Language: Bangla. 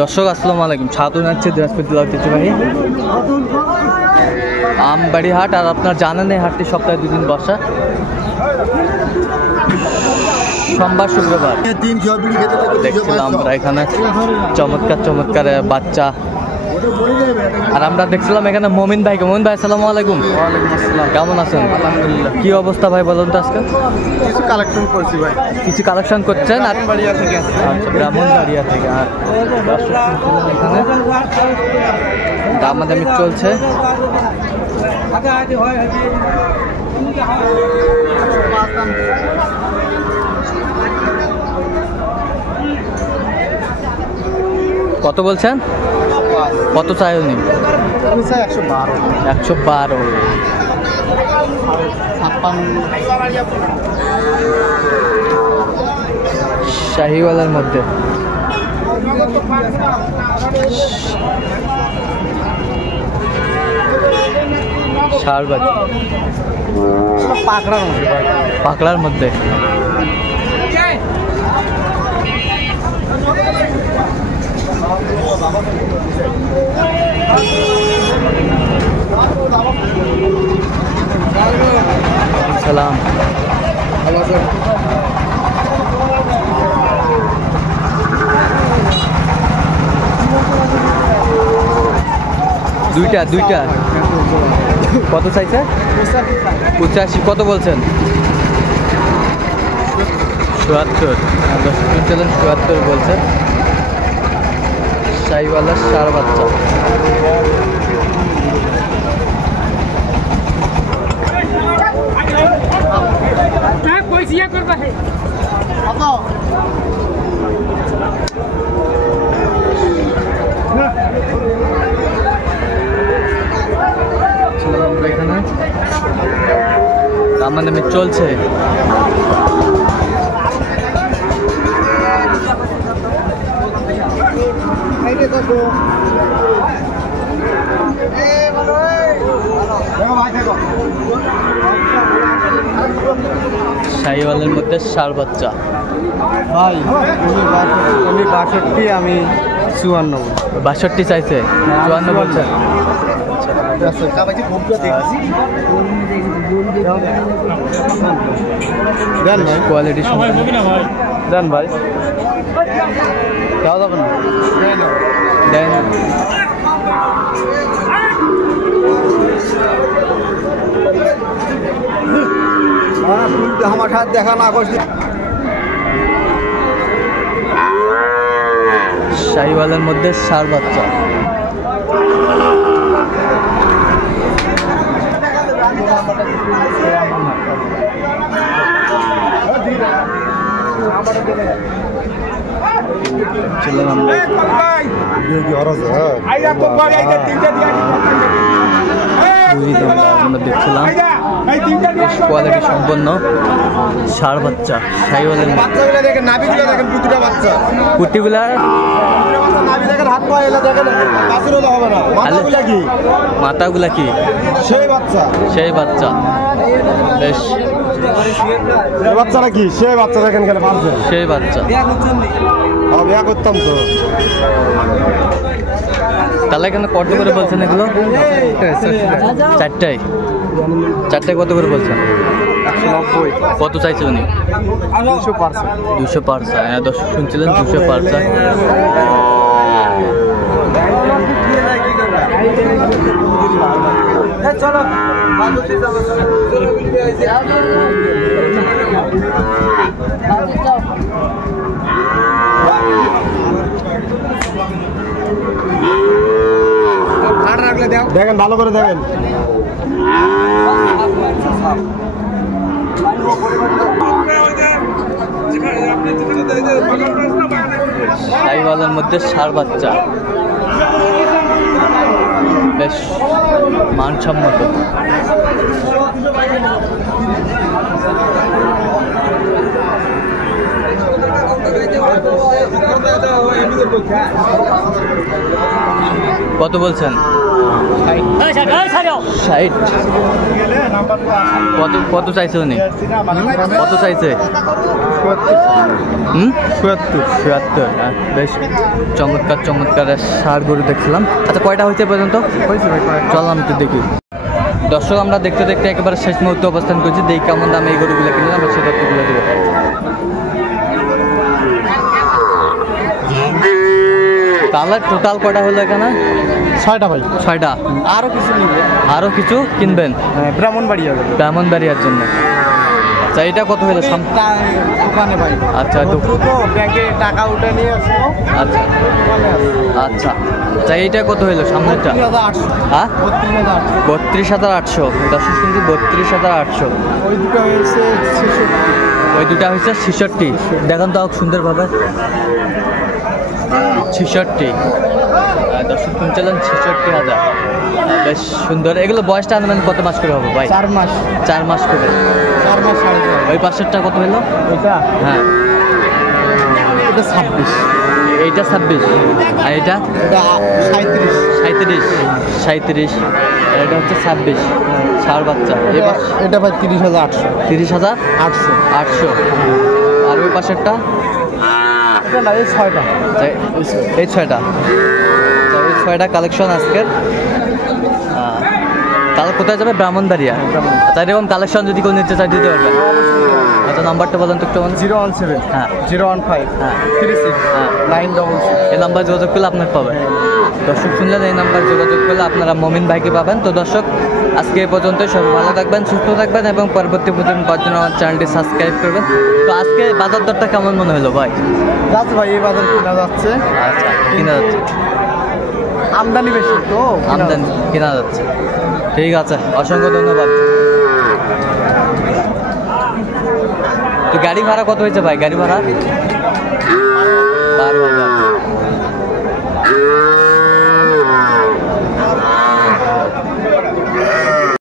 দর্শক আসসালামু আলাইকুম, স্বাগত জানাচ্ছি দিনাজপুর জেলা ঐতিহ্যবাহী আমবাড়ি হাট। আর আপনার জানেন এই হাটটি সপ্তাহে 2 দিন বসা, সোমবার শুক্রবার। দেখছিলাম আমরা এখানে চমৎকার চমৎকার বাচ্চা, আর আমরা দেখছিলাম এখানে মমিন ভাইকে। মমিন ভাই আসসালামু আলাইকুম। ওয়ালাইকুম আসসালাম। কেমন আছেন? আলহামদুলিল্লাহ। কি অবস্থা ভাই বলুন তো আজকে? কিছু কালেকশন করছি ভাই। কিছু কালেকশন করছেন? আর ব্রাহ্মণবাড়িয়া থেকে। আচ্ছা, ব্রাহ্মণবাড়িয়া থেকে। আর এখানে দামাদামি চলছে। কত বলছেন? কত চাই উনি? 112। 112। শাহিওয়ালার মধ্যে শাহবাজ পাকড়ার মধ্যে সালাম। দুইটা কত চাইছে? 85। কত বলছেন? 77। 77 বলছেন। শাহিওয়ালার সার বাচ্চা। এখানে আমার নামে চলছে। শাহিওয়ালের মধ্যে সার বাচ্চা ভাই উনি 62, আমি 54। 62 চাইছে, 54 বলছেন। দেন ভাই, কোয়ালিটি দেন ভাই, দেওয়া যাবে না? দেন। আমার হাত দেখা না করছি। শাহিওয়ালের মধ্যে সার বাচ্চা। চললাম আমরা দেখছিলাম কোয়ালিটি সম্পন্ন ষাঁড় বাচ্চা শাহিওয়ালের। কুটিগুলা মাথাগুলা কি? সেই বাচ্চা বেশ। বাচ্চারা কি সেই বাচ্চা দেখেন, সেই বাচ্চা বিয়া করতাম তো। তাহলে এখানে কত করে বলছেন এগুলো? 4টায় কত করে বলছেন? 190। কত চাইছে উনি? 200 পারসা। দর্শক শুনছিলেন 200 পারসা। চলো দেখেন, ভালো করে দেখেন। শাহিওয়ালের মধ্যে ষাঁড় বাচ্চা বেশ মানসম্মত। কত বলছেন? 60। কত চাইছে উনি? কত চাইছে? 76। বেশ চমৎকার চমৎকার ষাঁড় গরু দেখছিলাম। আচ্ছা, কয়টা হয়েছে পর্যন্ত? চললাম তো দেখি। দর্শক, আমরা দেখতে দেখতে একেবারে শেষ মুহূর্তে অবস্থান করছি। দেখি কেমন দামে এই গরুগুলো কিনলাম, আমরা সেটা তুলে দেবো। তাহলে টোটাল কয়টা হলো এখানে? 6টা ভাই। 6টা। আরো কিছু নিবে, আরও কিছু কিনবেন ব্রাহ্মণবাড়িয়া ব্রাহ্মণবাড়িয়ার জন্য। আচ্ছা, এটা কত হলো? দোকানে ভাই। আচ্ছা, তো ব্যাংকে টাকা উঠে নিয়ে আসো। আচ্ছা আচ্ছা আচ্ছা, এইটা কত হলো সামনেরটা? 32,800। হ্যাঁ, 32,800। 32,800। দর্শক কিন্তু 32,800। ওই দুটো হয়েছে 66। ওই দুটা হচ্ছে 66। দেখুন তো সুন্দরভাবে 66। দর্শক শুনছিলেন 66,000। বেশ সুন্দর। এগুলো বয়সটা আনুমানিক কত মাস করে হবে ভাই? 4 মাস। 4 মাস করে। 4 মাস 4.5। ওই পাশেরটা কত হলো? এটা হ্যাঁ, এটা 26। এইটা 26। আর এটা এটা 37। 37। আর এটা হচ্ছে 26। ষাঁড় বাচ্চা। এবার এটা ভাই 30,800। 30,800। 800। আর ওই পাশেরটা? এটা না, এই 6টা। এই 6টা। এই 6টা কালেকশন আজকের। তাহলে কোথায় যাবে? ব্রাহ্মণবাড়িয়া। আচ্ছা, এরকম কালেকশন যদি কেউ নিতে চায় দিতে পারবেন? আচ্ছা, নাম্বারটা বলেন তো একটু। 017। হ্যাঁ 015। হ্যাঁ 36। হ্যাঁ 966। এই নাম্বার যোগাযোগ করলে আপনার পাবেন। দর্শক শুনলেন, এই নাম্বার যোগাযোগ করলে আপনারা মমিন ভাইকে পাবেন। তো দর্শক, আজকে এই পর্যন্তই। সবাই ভালো থাকবেন, সুস্থ থাকবেন এবং পরবর্তী প্রতিদিন পাওয়ার জন্য আমার চ্যানেলটি সাবস্ক্রাইব করবেন। তো আজকে বাজার দরটা কেমন মনে হলো ভাই? যাচ্ছে ভাই, এই বাজার কেনা যাচ্ছে। আচ্ছা, কিনা যাচ্ছে। আমদানি বেশি তো আমদানি কেনা যাচ্ছে। ঠিক আছে, অসংখ্য ধন্যবাদ। তো গাড়ি ভাড়া কত হয়েছে ভাই? গাড়ি ভাড়া 12,000।